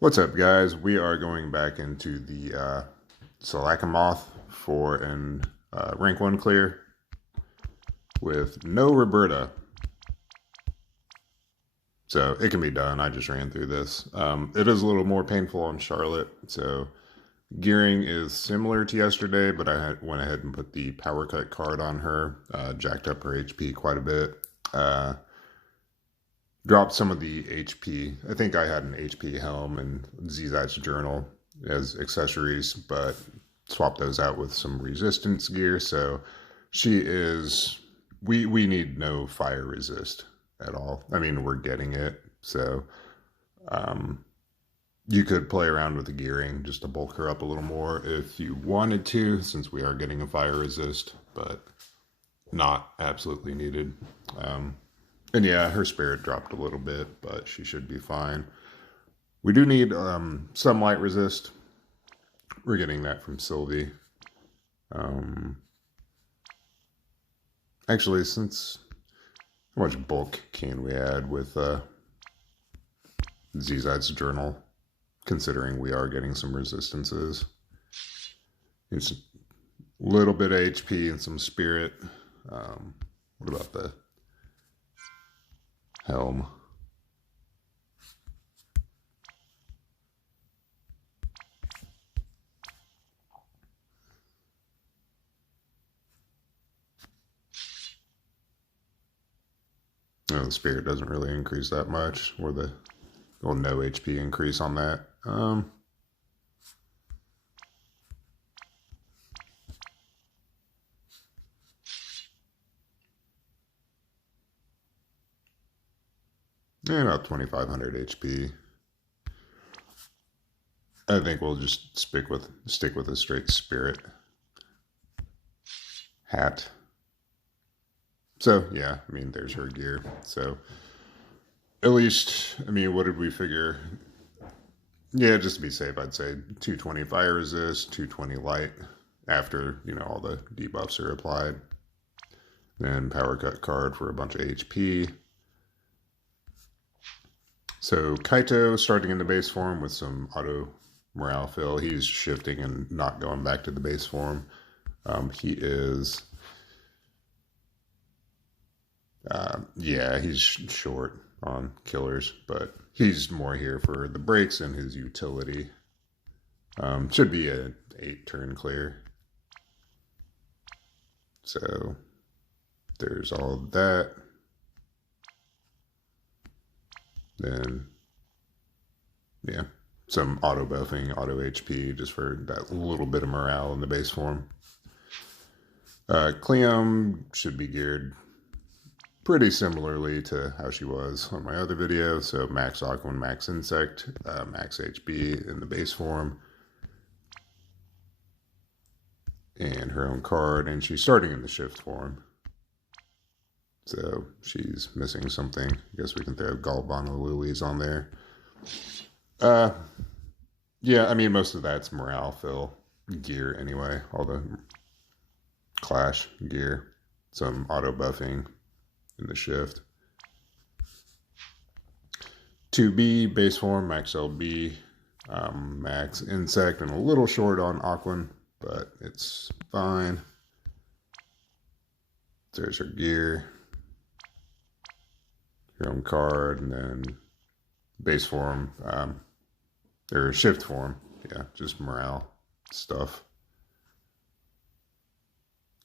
What's up, guys? We are going back into the Moth for an rank 1 clear with no Reberta. So it can be done. I just ran through this. It is a little more painful on Charlotte. So gearing is similar to yesterday, but I went ahead and put the power cut card on her, jacked up her HP quite a bit. Dropped some of the HP. I think I had an HP helm and ZZ's journal as accessories, but swapped those out with some resistance gear. So she is, we need no fire resist at all. I mean, we're getting it. So you could play around with the gearing just to bulk her up a little more if you wanted to, since we are getting a fire resist, but not absolutely needed. And yeah, her spirit dropped a little bit, but she should be fine. We do need some light resist. We're getting that from Sylvie. Actually, since how much bulk can we add with ZZ's journal, considering we are getting some resistances? It's a little bit of HP and some spirit. What about the helm? No, the spirit doesn't really increase that much, or the no HP increase on that. Yeah, about 2,500 HP. I think we'll just stick with a straight spirit hat. So yeah, I mean, there's her gear. So at least, I mean, what did we figure? Yeah, just to be safe, I'd say 220 fire resist, 220 light after, all the debuffs are applied. Then power cut card for a bunch of HP. So Kaito starting in the base form with some auto morale fill. He's shifting and not going back to the base form. He is, yeah, he's short on killers, but he's more here for the breaks and his utility. Should be an 8-turn clear. So there's all of that. Then, yeah, some auto buffing, auto HP, just for that little bit of morale in the base form. Cleom should be geared pretty similarly to how she was on my other video. So max Aquan, max Insect, max HP in the base form. And her own card, and she's starting in the shift form. So she's missing something. I guess we can throw Galvano Lilies on there. Yeah, I mean, most of that's morale fill gear anyway. All the clash gear. Some auto buffing in the shift. 2B, base form, max LB, max Insect, and a little short on Aquan, but it's fine. There's her gear. Your own card, and then base form, or shift form. Yeah, just morale stuff.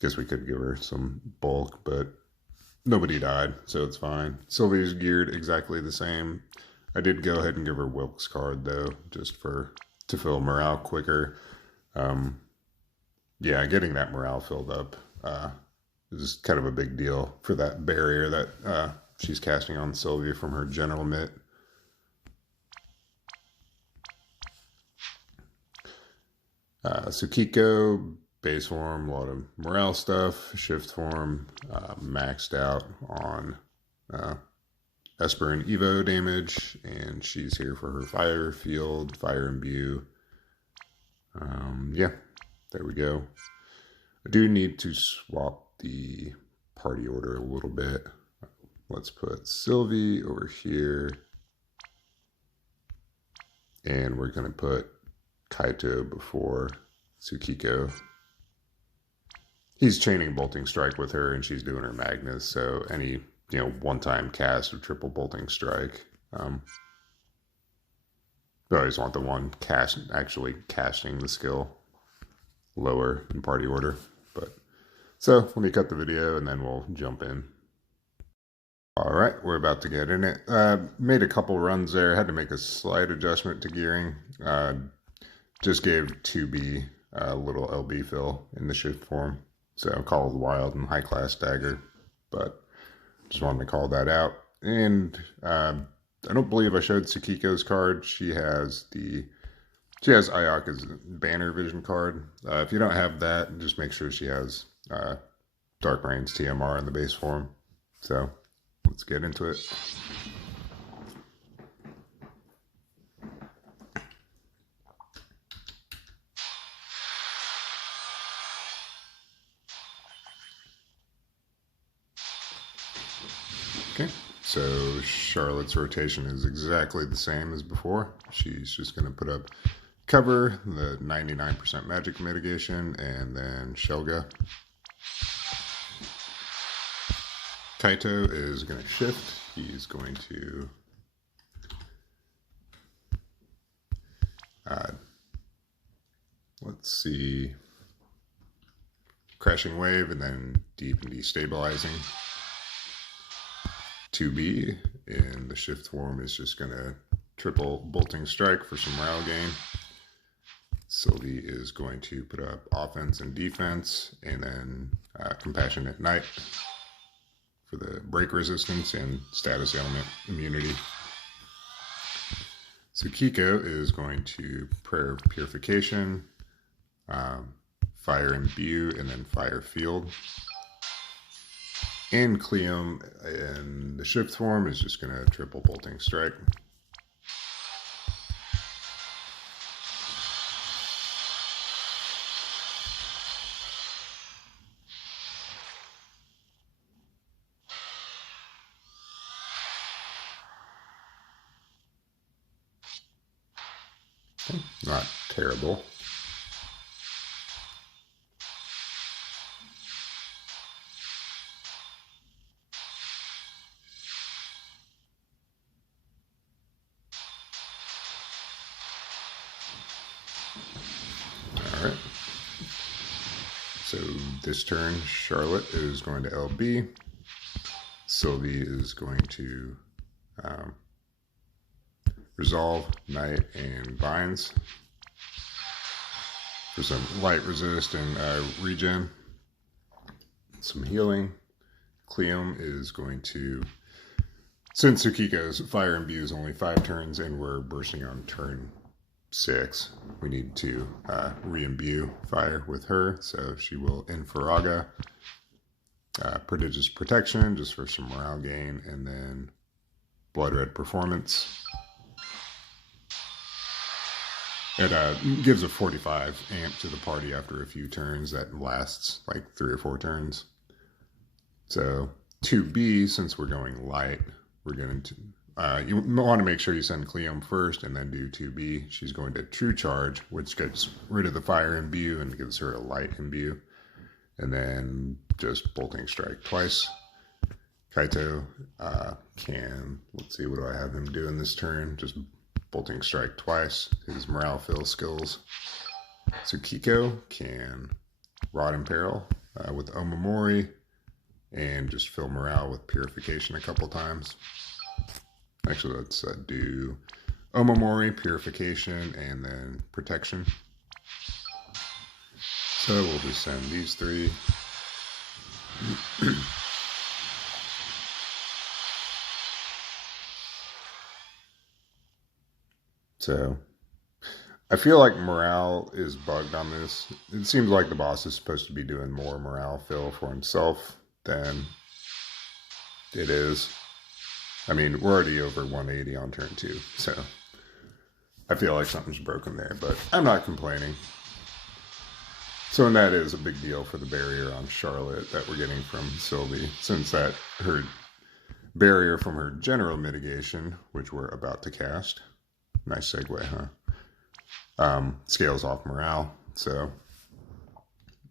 Guess we could give her some bulk, but nobody died, so it's fine. Sylvie's geared exactly the same. I did go ahead and give her Wilk's card, though, just to fill morale quicker. Yeah, getting that morale filled up is kind of a big deal for that barrier that she's casting on Sylvie from her general mitt. Tsukiko, base form, a lot of morale stuff. Shift form, maxed out on Esper and Evo damage, and she's here for her fire field, fire imbue. Yeah, there we go. I do need to swap the party order a little bit. Let's put Sylvie over here. And we're going to put Kaito before Tsukiko. He's chaining Bolting Strike with her, and she's doing her Magnus, so any, one-time cast of triple Bolting Strike. I always want the one actually casting the skill lower in party order. But so let me cut the video and then we'll jump in. All right, we're about to get in it. Made a couple runs there. Had to make a slight adjustment to gearing. Just gave 2B a little LB fill in the shift form. So Call of the Wild and High Class Dagger. But just wanted to call that out. And I don't believe I showed Tsukiko's card. She has Ayaka's Banner Vision card. If you don't have that, just make sure she has Dark Reigns TMR in the base form. So let's get into it. Okay, so Charlotte's rotation is exactly the same as before. She's just going to put up cover, the 99% magic mitigation, and then Shelga. Kaito is going to shift. He's going to let's see, Crashing Wave, and then Deep and Destabilizing. 2B in the shift form is just going to triple Bolting Strike for some morale gain. Sylvie is going to put up offense and defense, and then Compassionate Knight for the break resistance and status element immunity. Tsukiko is going to Prayer of Purification, Fire Imbue, and then Fire Field. And Cleum in the shift form is just going to triple Bolting Strike. Okay, not terrible. Alright, so this turn Charlotte is going to LB, Sylvie is going to Resolve, Knight, and Binds for some light resist and regen, some healing. Cleum is going to, since Tsukiko's Fire Imbue is only 5 turns and we're bursting on turn 6, we need to re-imbue fire with her, so she will Inferaga, Prodigious Protection just for some morale gain, and then Blood Red Performance. It gives a 45 amp to the party after a few turns that lasts like 3 or 4 turns. So 2B, since we're going light, we're going to you want to make sure you send Cleum first and then do 2B. She's going to True Charge, which gets rid of the Fire Imbue and gives her a Light Imbue. And then just Bolting Strike twice. Kaito can, let's see, what do I have him do in this turn? Just Bolting Strike twice, his morale fill skills. Tsukiko can Rod in Peril with Omamori and just fill morale with Purification a couple times. Actually, let's do Omamori, Purification, and then Protection. So we'll just send these 3. So I feel like morale is bugged on this. It seems like the boss is supposed to be doing more morale fill for himself than it is. I mean, we're already over 180 on turn 2, so I feel like something's broken there, but I'm not complaining. So, and that is a big deal for the barrier on Charlotte that we're getting from Sylvie, since that her barrier from her general mitigation, which we're about to cast, Nice segue, huh? Scales off morale. So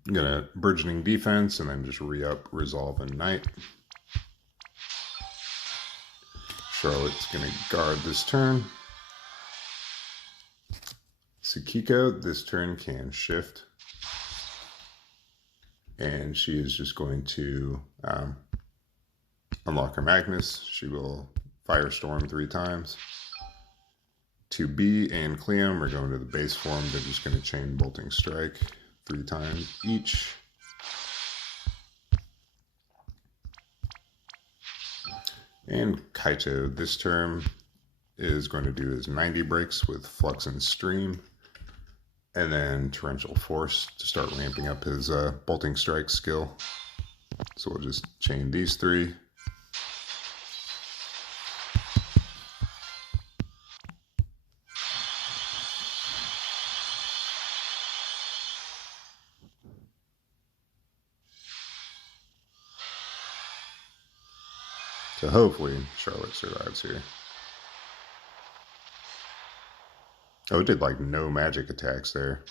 I'm gonna burgeoning defense and then just re-up resolve and knight. Charlotte's gonna guard this turn. Tsukiko this turn can shift. And she is just going to unlock her Magnus. She will Firestorm 3 times. 2B and Cleum are going to the base form. They're just going to chain Bolting Strike 3 times each. And Kaito this term is going to do his 90 breaks with Flux and Stream. And then Torrential Force to start ramping up his Bolting Strike skill. So we'll just chain these 3. So hopefully Charlotte survives here. Oh, it did like no magic attacks there.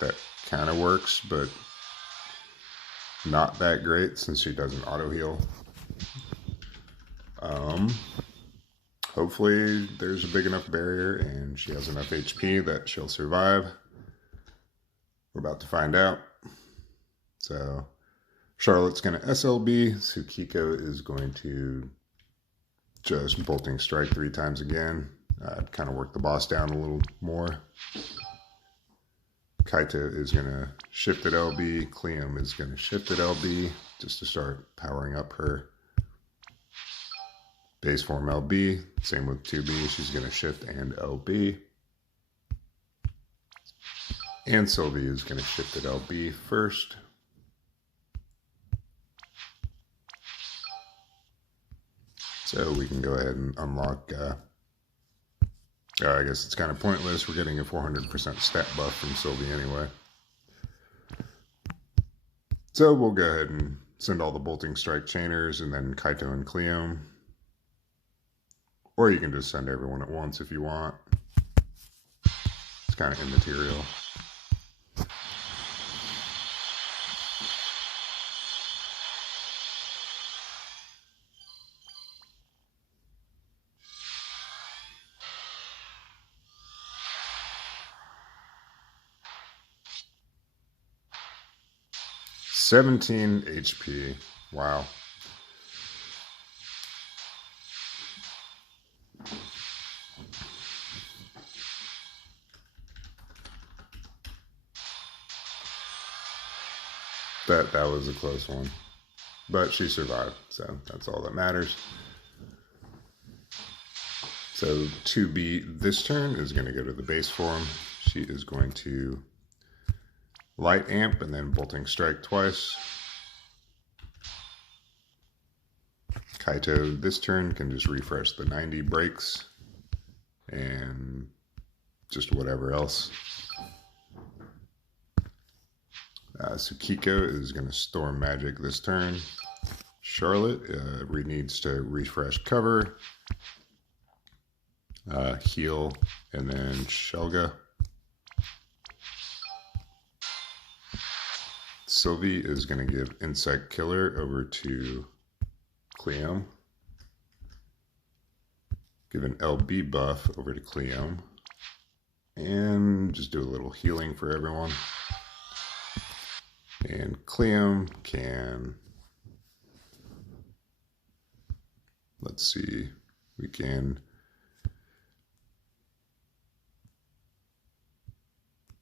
That kind of works, but not that great since she doesn't auto heal. Hopefully there's a big enough barrier and she has enough HP that she'll survive. We're about to find out. So Charlotte's going to SLB. Tsukiko is going to just Bolting Strike 3 times again. Kind of work the boss down a little more. Kaito is going to shift at LB. Cleum is going to shift at LB just to start powering up her base form LB. Same with 2B. She's going to shift and LB. And Sylvie is going to shift at LB first. So we can go ahead and unlock... I guess it's kind of pointless. We're getting a 400% stat buff from Sylvie anyway. So we'll go ahead and send all the Bolting Strike chainers and then Kaito and Cleum. Or you can just send everyone at once if you want. It's kind of immaterial. $17 HP. Wow. That was a close one. But she survived, so that's all that matters. So 2B this turn is going to go to the base form. She is going to Light Amp and then Bolting Strike twice. Kaito this turn can just refresh the 90 breaks and just whatever else. Tsukiko is going to Storm Magic this turn. Charlotte needs to refresh cover, heal, and then Shelga. Sylvie is going to give Insect Killer over to Cleum. Give an LB buff over to Cleum. And just do a little healing for everyone. And Cleum can... Let's see. We can...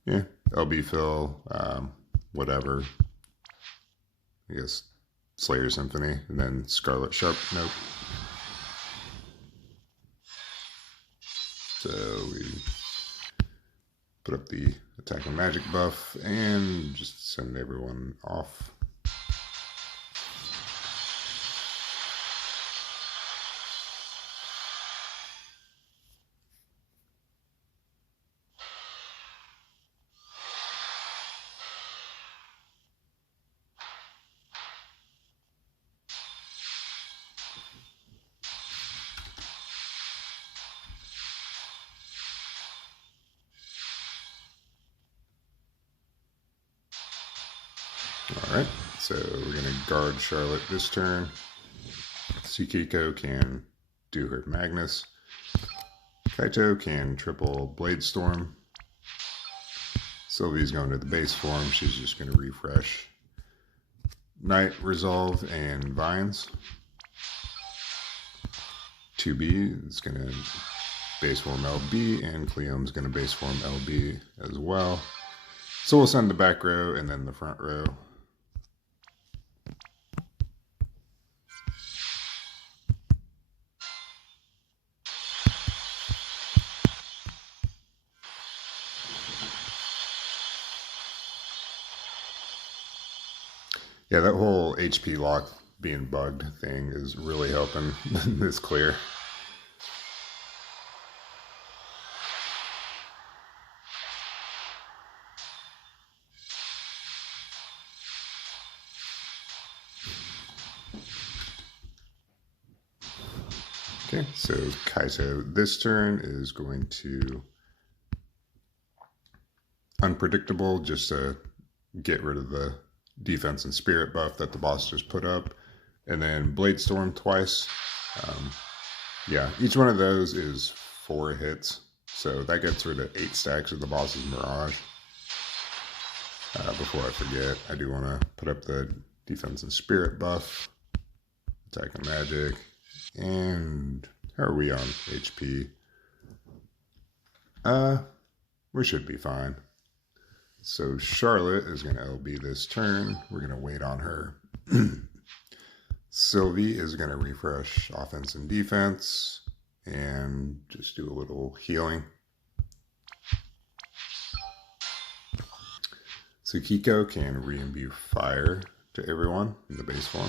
Yeah, LB fill, whatever. I guess Slayer Symphony, and then Scarlet Sharp. Nope. So we put up the attack and magic buff and just send everyone off. Alright, so we're going to guard Charlotte this turn. Tsukiko can do her Magnus. Kaito can triple Blade Storm. Sylvie's going to the base form. She's just going to refresh Night, Resolve, and Vines. 2B is going to base form LB, and Cleome's going to base form LB as well. So we'll send the back row and then the front row. Yeah, that whole HP lock being bugged thing is really helping this clear. Okay, so Kaito this turn is going to Unpredictable, just to get rid of the defense and spirit buff that the boss just put up, and then Blade Storm twice. Yeah, each one of those is 4 hits, so that gets rid of 8 stacks of the boss's Mirage. Before I forget, I do want to put up the defense and spirit buff, attack and magic, and how are we on HP? We should be fine. So Charlotte is going to LB this turn. We're going to wait on her. Sylvie is going to refresh offense and defense and just do a little healing. Tsukiko can re-imbue fire to everyone in the base form.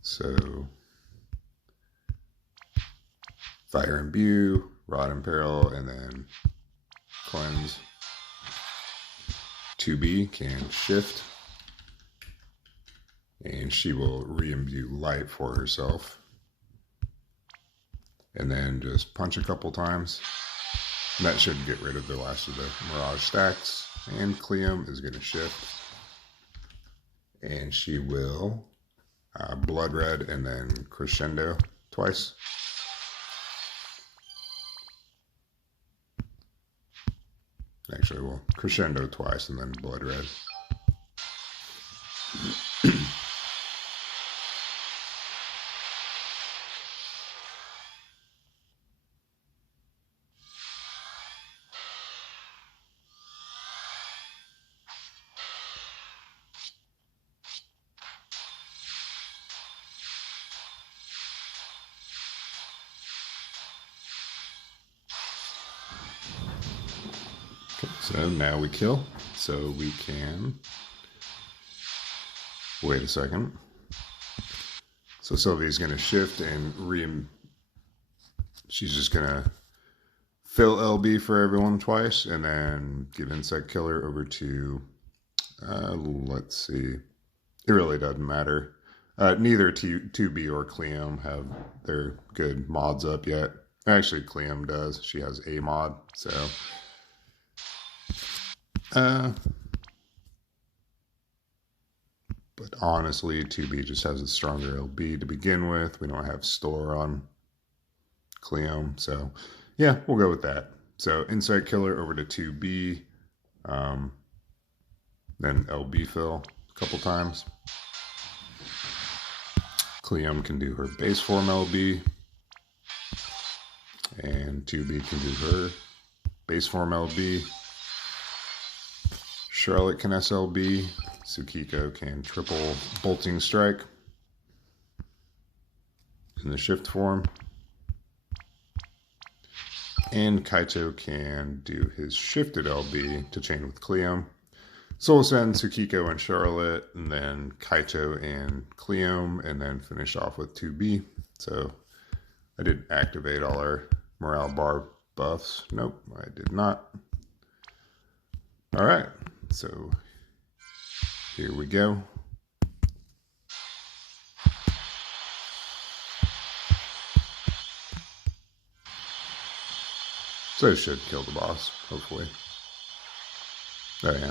So fire imbue, rod and peril, and then cleanse. 2B can shift, and she will re-imbue light for herself, and then just punch a couple times. And that should get rid of the last of the Mirage stacks. And Cleome is going to shift, and she will Blood Red and then Crescendo twice. Actually, we'll Crescendo twice and then Blood Red. So now we kill, so we can, wait a second. So Sylvie's going to shift and she's just going to fill LB for everyone twice and then give Insect Killer over to, let's see, it really doesn't matter. Neither 2B or Cleome have their good mods up yet. Actually, Cleome does. She has a mod, so... but honestly, 2B just has a stronger LB to begin with. We don't have store on Cleome, so yeah, we'll go with that. So Insect Killer over to 2B, then LB fill a couple times. Cleome can do her base form LB, and 2B can do her base form LB. Charlotte can SLB, Tsukiko can triple Bolting Strike in the shift form, and Kaito can do his shifted LB to chain with Cleome. So we'll send Tsukiko and Charlotte, and then Kaito and Cleome, and then finish off with 2B. So I did activate all our morale bar buffs. Nope, I did not. All right. So here we go. So it should kill the boss, hopefully. Oh yeah.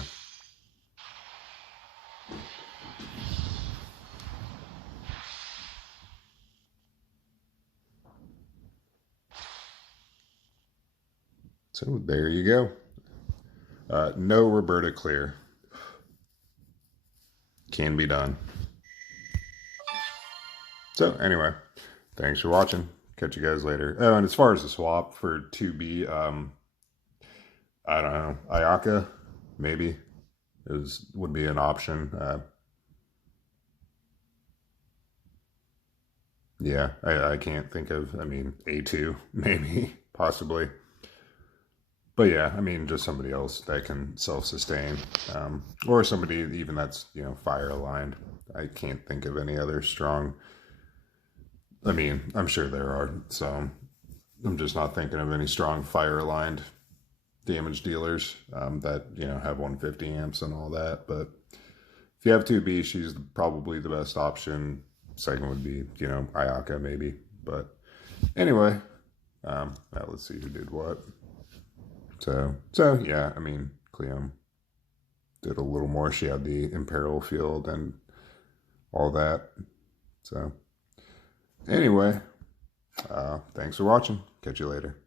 So there you go. No Reberta clear. Can be done. So anyway, thanks for watching. Catch you guys later. Oh, and as far as the swap for 2B, I don't know, Ayaka, maybe, would be an option. Yeah, I can't think of, I mean, A2, maybe, possibly. But yeah, I mean, just somebody else that can self-sustain, or somebody even that's, you know, fire aligned. I can't think of any other strong, I mean, I'm sure there are some. I'm just not thinking of any strong fire aligned damage dealers that, you know, have 150 amps and all that. But if you have 2B, she's probably the best option. Second would be, you know, Ayaka maybe. But anyway, now let's see who did what. So yeah, I mean, Cleom did a little more. She had the Imperil field and all that. So anyway, thanks for watching. Catch you later.